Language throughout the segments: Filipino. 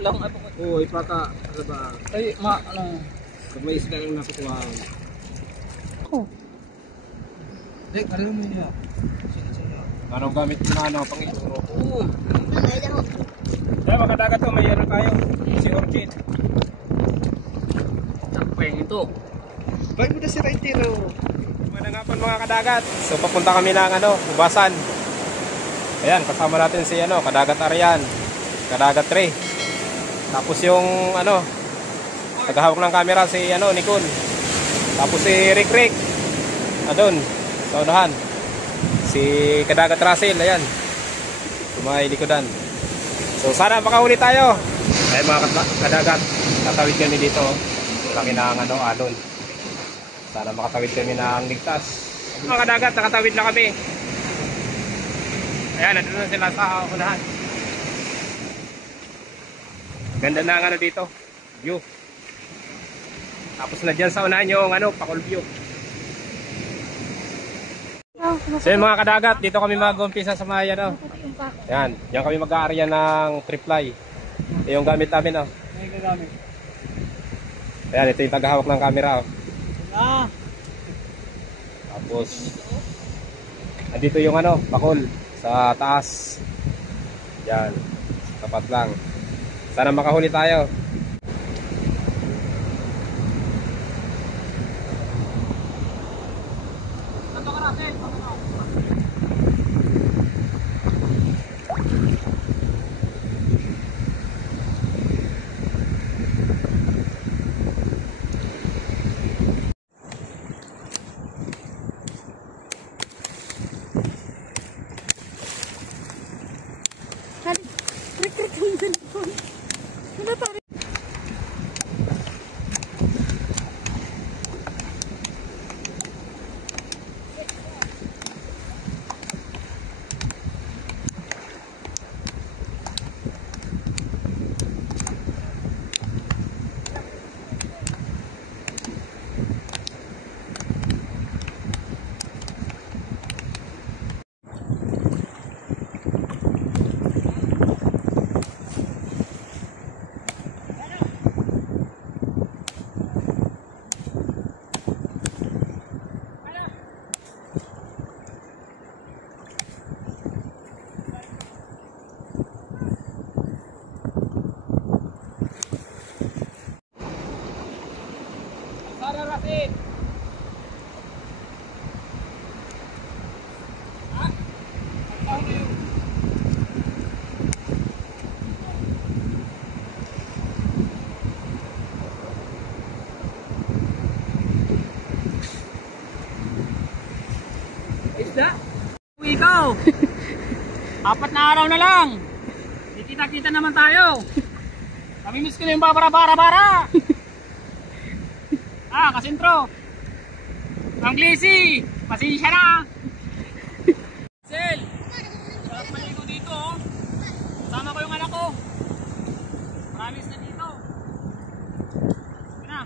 lang ako. Oo, ipaka. Ano ba? Ay, ano? Pag may isda lang nakukuha. Oh. Dek, alam mo niya. Anong gamit mo na ano, pang ituro? Oo. Kaya mga dagat to, may ano tayo. Si Orchid. Sakpeng ito. Bakit mo na si Raitiro? Magandang hapon mga kadagat. So papunta kami ng ano, Ubasan. Ayan, kasama natin si ano, Kadagat Arian, Kadagat Trey. Tapos yung ano, naghahawak ng camera si ano, Nikon. Tapos si Rick. Adun, sa unahan. Si Kadagat Russell, ayan. Tumay likodan. So sana makahuli tayo. Ayan mga kadagat, tatawid kami dito. Laki na ang ano, alon. Sana makatawid kami ng ligtas. Mga kadagat, nakatawid na kami. Ayan, nandito na sila sa unahan. Ganda na ang ano dito, view. Tapos na dyan sa unahan yung ano, Pakol view. So yun mga kadagat, dito kami mag-umpisa sa mga ano. Ayan, diyan kami mag-aarya ng triply. Ito yung gamit namin, oh. May gagamit. Ayan, ito yung taghahawak ng camera, oh. Tapos andito yung ano, Pakol sa taas. Yan, tapat lang. Sana makahuli tayo. Isda? Ikaw! 4 na araw na lang! Kita-kita naman tayo! Namimiss ko na yung bara. Kasintro! Ang glisi! Pasensya na! Sel! Sarap maligo dito, oh! Kasama ko yung anak ko! Promise na dito! Sige na!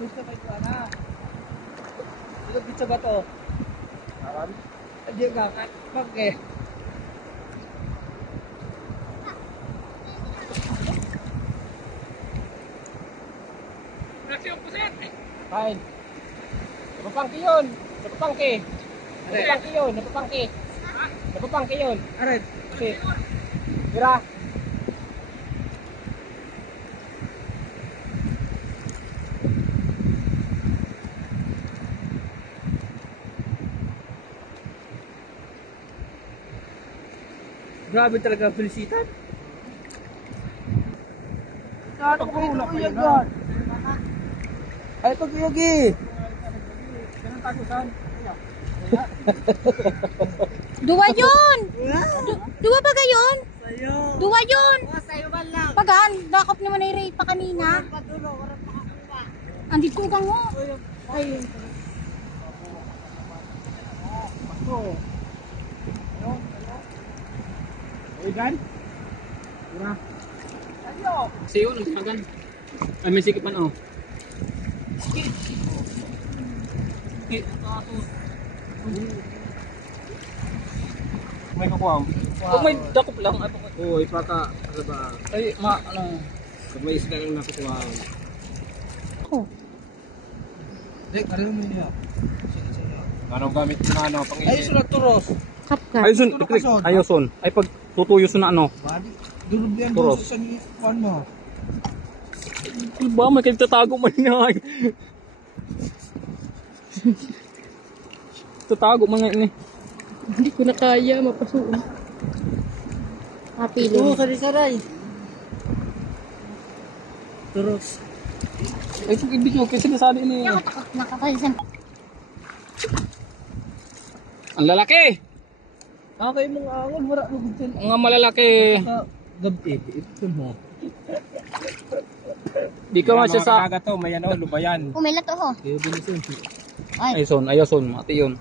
Gusto kay Tuana. Ilog dito ba to? Aran? Hindi ka, pag eh. Kasi yung puset! Kain. Napapangki yun. Napapangki. Napapangki yun. Napapangki. Napapangki yun. Ared. Okay. Tira. Grabe talaga felicitan. Ano ko ito uyag yan? Ay pag-uyag eh. Ganang tagusan. Duwa yun! Duwa ba gayon? Sayo. Duwa yun! Sayo ba lang? Pagaan, dakop naman ay rate pa kanina. Andit ko kang ho. Ay. Uigan? Tira. Sayo, nagsagan. Ay, may sikipan oh. May kukuha. Kung may dakop lang, ay bakit? Oo, ipaka. Ano ba? Ay, ano? Pag may isda lang nakukuha. Dek, ano mo niya? Anong gamit mo na ano? Pang Ay, sulat turos. Kapka. Ayusun, ayusun. Ay pag tutuyo na ano. Badi. Durog yan Turos. sa pan mo. Ano ba, may tatago man nga. Tatago man nga ini. Hindi ko na kaya, mapasuon. Mapilo. Saray. Turos. Ay, video kasi nasali ni. Nakakalisan. Ang lalaki. Okay mong angol, wala lugod din. Ang malalaki. Gabi, ito mo. Di ka Mga masya kadagat to, may ano, lubayan. Umilat ho. Kaya binisin. Ay, Ayaw son, mati yun.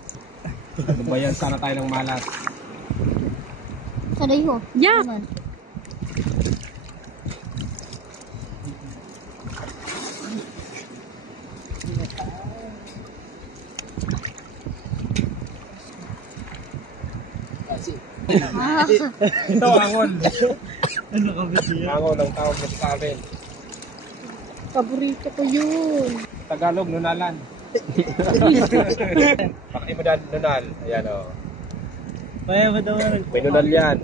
Lubayan sana tayo ng malas. saday ho. Yeah. Naman. Ah, Ito, angon. Ano ka ba siya? Angon ang tawag nito sa amin. paborito ko yun. Tagalog, nunalan. Pakita mo dyan, nunal. Ayan o. Kaya ba daw na May nunal yan.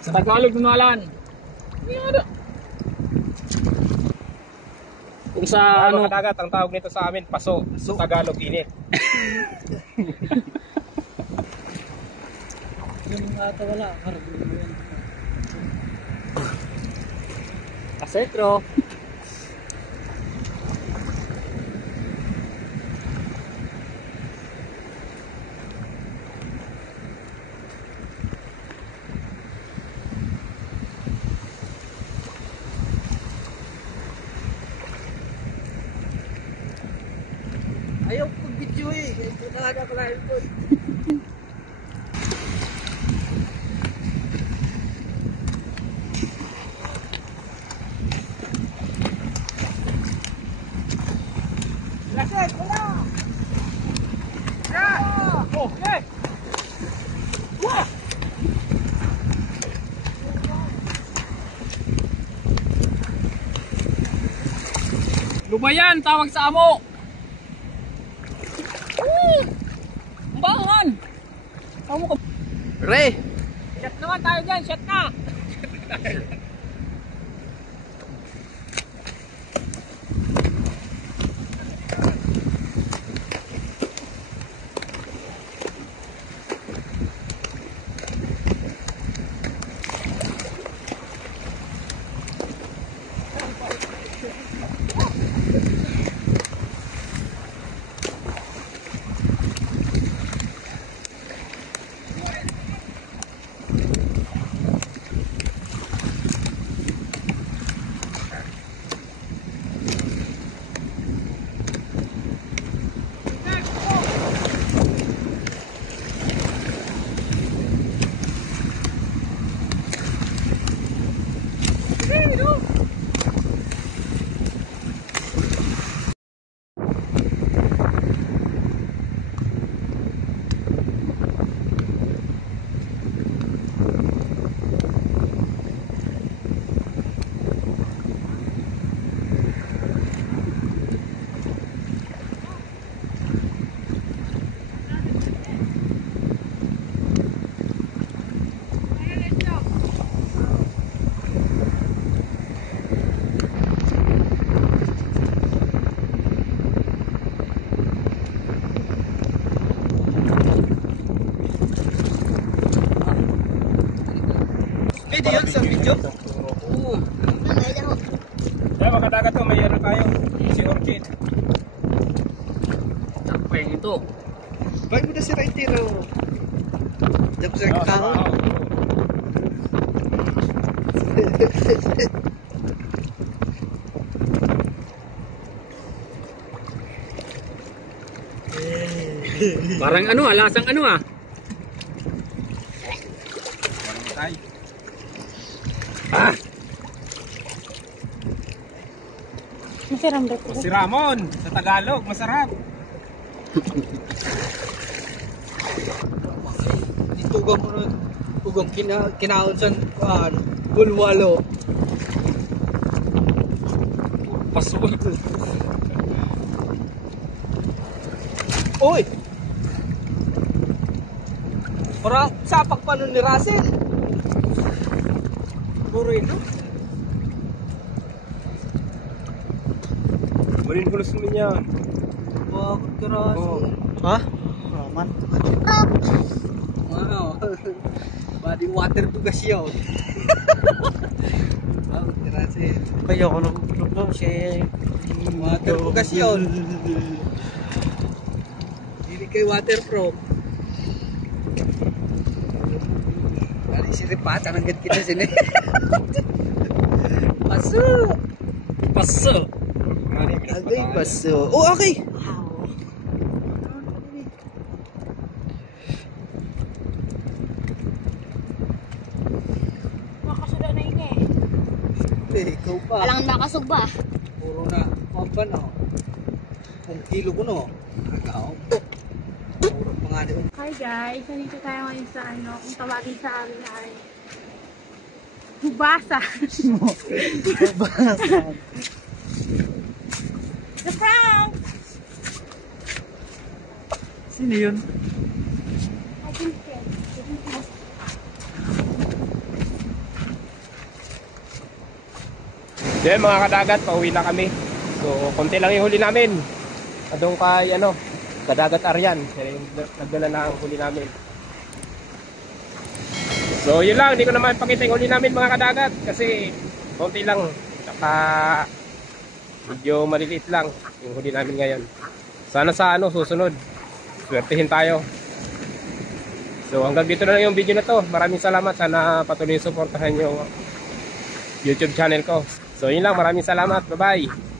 Sa Tagalog nunalan. Kung sa Ano ano, kadagat, ang tawag nito sa amin, paso. Sa Tagalog, init. yung mga ata wala? Karagulong mo yan. kasetro. Ayaw ko video eh. Ito talaga ko lang po. Lubayan, tawag sa amo. Bangan. Amo ka. Re! Shot naman tayo dyan, shot na. Pwede yun sa video? Oo. Kaya mga kadagat to, may ano tayo. Si Orchid. Tapeng ito. Bakit mo na si Ray tiro? Diyan ko sa tao. Parang ano ah, lasang ano ah. Tayo. Masiram daw po. Si Ramon, sa Tagalog, masarap. Itugang mo nun. Tugang kinaon sa bulwalo. Pasoy. Uy! Para sapak pa nun ni Russell. Puro yun, no? Marin ko naman yan. Bakit ka Russell? Ha? Raman. Wow. Body water to gas yun. Kaya ko nang tulog siya. Waterproof yun. Hindi kay waterproof. Bali si Ripata nang ganti na sini. Paso. Paso. Agay paso. Oh, okay. Makasuda na ini eh. Ikaw pa. Alang nakasog ba? Puro na. Pampa na. Kung kilo ko no. Agaw. Puro mga ano. Hi guys, nandito tayo ngayon sa ano, kung tawagin sa amin ay Bubasa. The prank! Sino yun? I can say. Yan mga kadagat, pauwi na kami. So, konti lang yung huli namin. Adong kay ano, Kadagat Aryan. Nagdala na ang huli namin. So, yun lang. Hindi ko naman pakita yung huli namin mga kadagat. Kasi, konti lang. Saka, medyo maliliit lang yung huli namin ngayon. Sana sa ano, susunod. Swertihin tayo. So, hanggang dito na lang yung video na to. Maraming salamat. Sana patuloy suportahan yung YouTube channel ko. So, yun lang. Maraming salamat. Bye-bye.